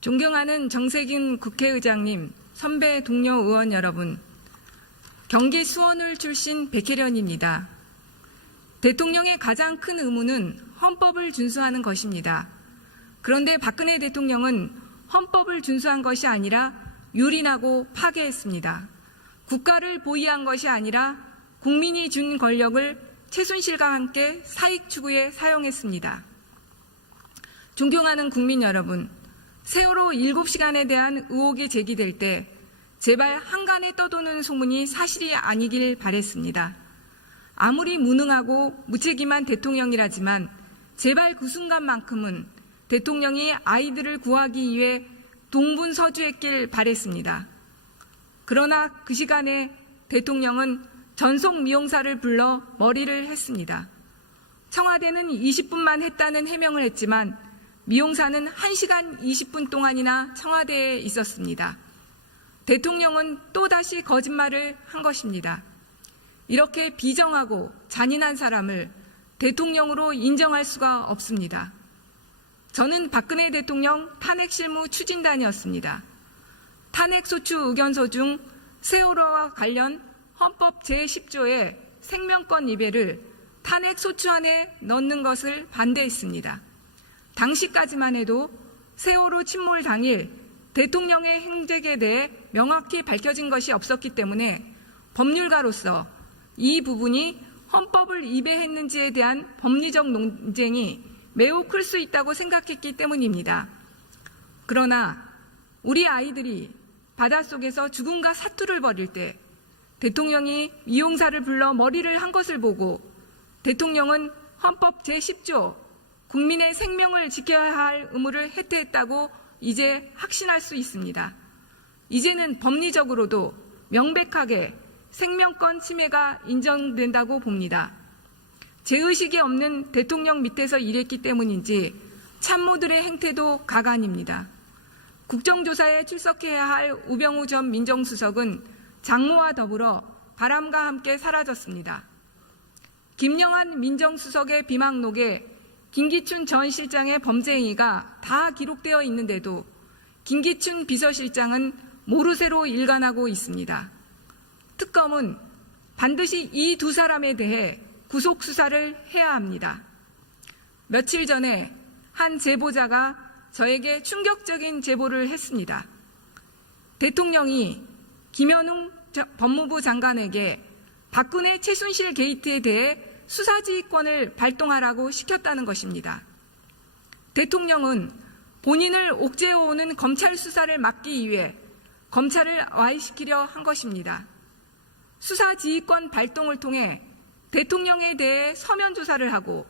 존경하는 정세균 국회의장님, 선배 동료 의원 여러분, 경기 수원을 출신 백혜련입니다. 대통령의 가장 큰 의무는 헌법을 준수하는 것입니다. 그런데 박근혜 대통령은 헌법을 준수한 것이 아니라 유린하고 파괴했습니다. 국가를 보위한 것이 아니라 국민이 준 권력을 최순실과 함께 사익 추구에 사용했습니다. 존경하는 국민 여러분, 세월호 7시간에 대한 의혹이 제기될 때 제발 한간에 떠도는 소문이 사실이 아니길 바랬습니다. 아무리 무능하고 무책임한 대통령이라지만 제발 그 순간만큼은 대통령이 아이들을 구하기 위해 동분서주했길 바랬습니다. 그러나 그 시간에 대통령은 전속 미용사를 불러 머리를 했습니다. 청와대는 20분만 했다는 해명을 했지만 미용사는 1시간 20분 동안이나 청와대에 있었습니다. 대통령은 또다시 거짓말을 한 것입니다. 이렇게 비정하고 잔인한 사람을 대통령으로 인정할 수가 없습니다. 저는 박근혜 대통령 탄핵실무 추진단이었습니다. 탄핵소추 의견서 중 세월호와 관련 헌법 제10조의 생명권 위배를 탄핵소추안에 넣는 것을 반대했습니다. 당시까지만 해도 세월호 침몰 당일 대통령의 행적에 대해 명확히 밝혀진 것이 없었기 때문에 법률가로서 이 부분이 헌법을 위배했는지에 대한 법리적 논쟁이 매우 클 수 있다고 생각했기 때문입니다. 그러나 우리 아이들이 바닷속에서 죽음과 사투를 벌일 때 대통령이 미용사를 불러 머리를 한 것을 보고 대통령은 헌법 제10조 국민의 생명을 지켜야 할 의무를 해태했다고 이제 확신할 수 있습니다. 이제는 법리적으로도 명백하게 생명권 침해가 인정된다고 봅니다. 죄의식이 없는 대통령 밑에서 일했기 때문인지 참모들의 행태도 가관입니다. 국정조사에 출석해야 할 우병우 전 민정수석은 장모와 더불어 바람과 함께 사라졌습니다. 김영한 민정수석의 비망록에 김기춘 전 실장의 범죄 행위가 다 기록되어 있는데도 김기춘 비서실장은 모르쇠로 일관하고 있습니다. 특검은 반드시 이 두 사람에 대해 구속 수사를 해야 합니다. 며칠 전에 한 제보자가 저에게 충격적인 제보를 했습니다. 대통령이 김현웅 법무부 장관에게 박근혜 최순실 게이트에 대해 수사지휘권을 발동하라고 시켰다는 것입니다. 대통령은 본인을 옥죄어오는 검찰 수사를 막기 위해 검찰을 와해시키려 한 것입니다. 수사지휘권 발동을 통해 대통령에 대해 서면 조사를 하고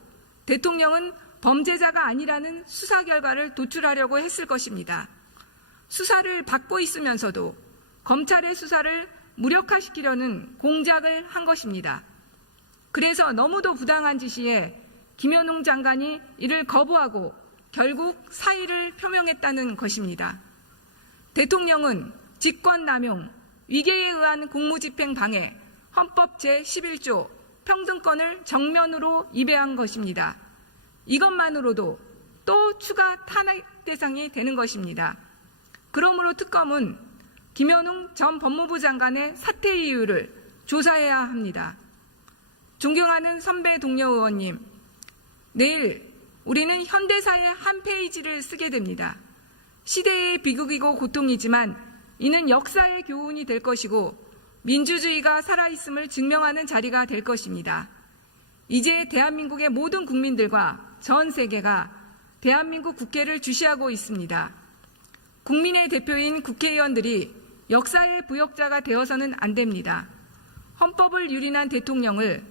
대통령은 범죄자가 아니라는 수사 결과를 도출하려고 했을 것입니다. 수사를 받고 있으면서도 검찰의 수사를 무력화시키려는 공작을 한 것입니다. 그래서 너무도 부당한 지시에 김현웅 장관이 이를 거부하고 결국 사의를 표명했다는 것입니다. 대통령은 직권남용, 위계에 의한 공무집행 방해, 헌법 제11조 평등권을 정면으로 위배한 것입니다. 이것만으로도 또 추가 탄핵 대상이 되는 것입니다. 그러므로 특검은 김현웅 전 법무부 장관의 사퇴 이유를 조사해야 합니다. 존경하는 선배 동료 의원님, 내일 우리는 현대사의 한 페이지를 쓰게 됩니다. 시대의 비극이고 고통이지만 이는 역사의 교훈이 될 것이고 민주주의가 살아있음을 증명하는 자리가 될 것입니다. 이제 대한민국의 모든 국민들과 전 세계가 대한민국 국회를 주시하고 있습니다. 국민의 대표인 국회의원들이 역사의 부역자가 되어서는 안 됩니다. 헌법을 유린한 대통령을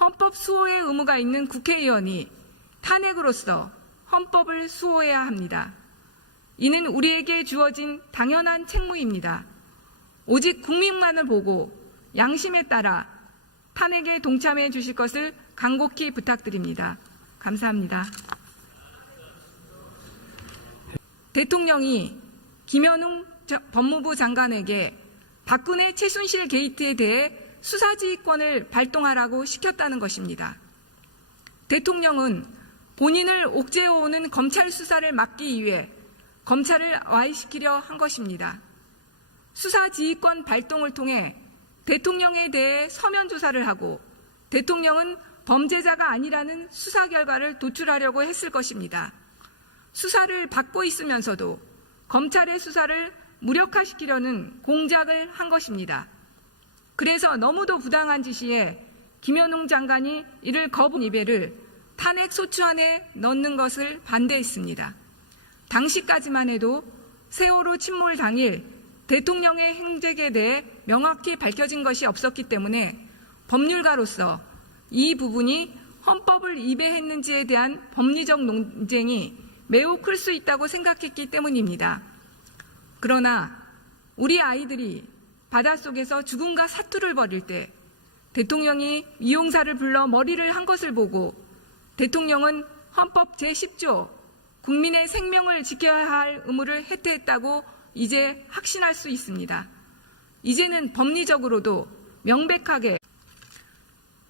헌법 수호의 의무가 있는 국회의원이 탄핵으로서 헌법을 수호해야 합니다. 이는 우리에게 주어진 당연한 책무입니다. 오직 국민만을 보고 양심에 따라 탄핵에 동참해 주실 것을 간곡히 부탁드립니다. 감사합니다. 대통령이 김현웅 법무부 장관에게 박근혜 최순실 게이트에 대해 수사지휘권을 발동하라고 시켰다는 것입니다. 대통령은 본인을 옥죄어오는 검찰 수사를 막기 위해 검찰을 와해시키려 한 것입니다. 수사지휘권 발동을 통해 대통령에 대해 서면 조사를 하고 대통령은 범죄자가 아니라는 수사 결과를 도출하려고 했을 것입니다. 수사를 받고 있으면서도 검찰의 수사를 무력화시키려는 공작을 한 것입니다. 그래서 너무도 부당한 지시에 김현웅 장관이 이를 거부 이배를 탄핵 소추안에 넣는 것을 반대했습니다. 당시까지만 해도 세월호 침몰 당일 대통령의 행적에 대해 명확히 밝혀진 것이 없었기 때문에 법률가로서 이 부분이 헌법을 위배했는지에 대한 법리적 논쟁이 매우 클 수 있다고 생각했기 때문입니다. 그러나 우리 아이들이 바닷속에서 죽음과 사투를 벌일 때 대통령이 미용사를 불러 머리를 한 것을 보고 대통령은 헌법 제10조 국민의 생명을 지켜야 할 의무를 해태했다고 이제 확신할 수 있습니다. 이제는 법리적으로도 명백하게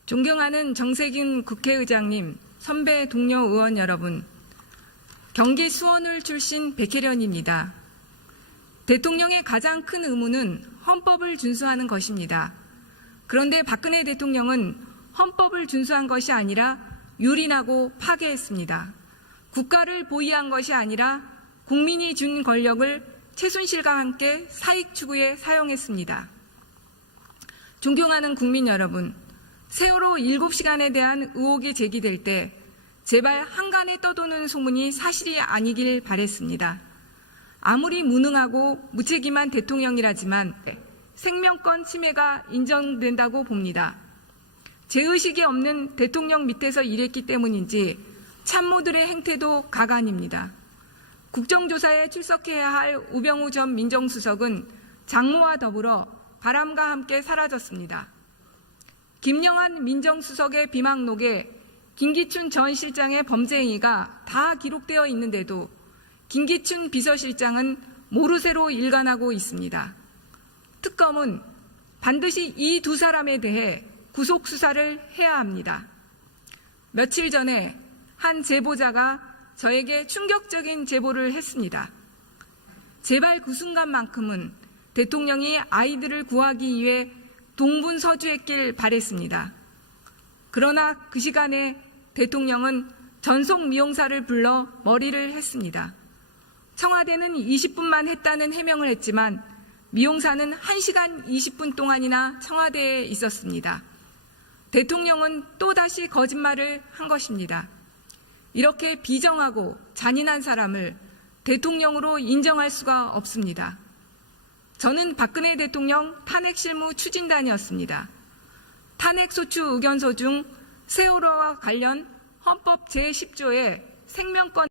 존경하는 정세균 국회의장님, 선배 동료 의원 여러분, 경기 수원을 출신 백혜련입니다. 대통령의 가장 큰 의무는 헌법을 준수하는 것입니다. 그런데 박근혜 대통령은 헌법을 준수한 것이 아니라 유린하고 파괴했습니다. 국가를 보위한 것이 아니라 국민이 준 권력을 최순실과 함께 사익 추구에 사용했습니다. 존경하는 국민 여러분, 세월호 7시간에 대한 의혹이 제기될 때 제발 한간에 떠도는 소문이 사실이 아니길 바랬습니다. 아무리 무능하고 무책임한 대통령이라지만 생명권 침해가 인정된다고 봅니다. 죄의식이 없는 대통령 밑에서 일했기 때문인지 참모들의 행태도 가관입니다. 국정조사에 출석해야 할 우병우 전 민정수석은 장모와 더불어 바람과 함께 사라졌습니다. 김영한 민정수석의 비망록에 김기춘 전 실장의 범죄 행위가 다 기록되어 있는데도 김기춘 비서실장은 모르쇠로 일관하고 있습니다. 특검은 반드시 이 두 사람에 대해 구속 수사를 해야 합니다. 며칠 전에 한 제보자가 저에게 충격적인 제보를 했습니다. 제발 그 순간만큼은 대통령이 아이들을 구하기 위해 동분서주했길 바랬습니다. 그러나 그 시간에 대통령은 전속 미용사를 불러 머리를 했습니다. 청와대는 20분만 했다는 해명을 했지만 미용사는 1시간 20분 동안이나 청와대에 있었습니다. 대통령은 또다시 거짓말을 한 것입니다. 이렇게 비정하고 잔인한 사람을 대통령으로 인정할 수가 없습니다. 저는 박근혜 대통령 탄핵실무 추진단이었습니다. 탄핵소추 의견서 중 세월호와 관련 헌법 제10조의 생명권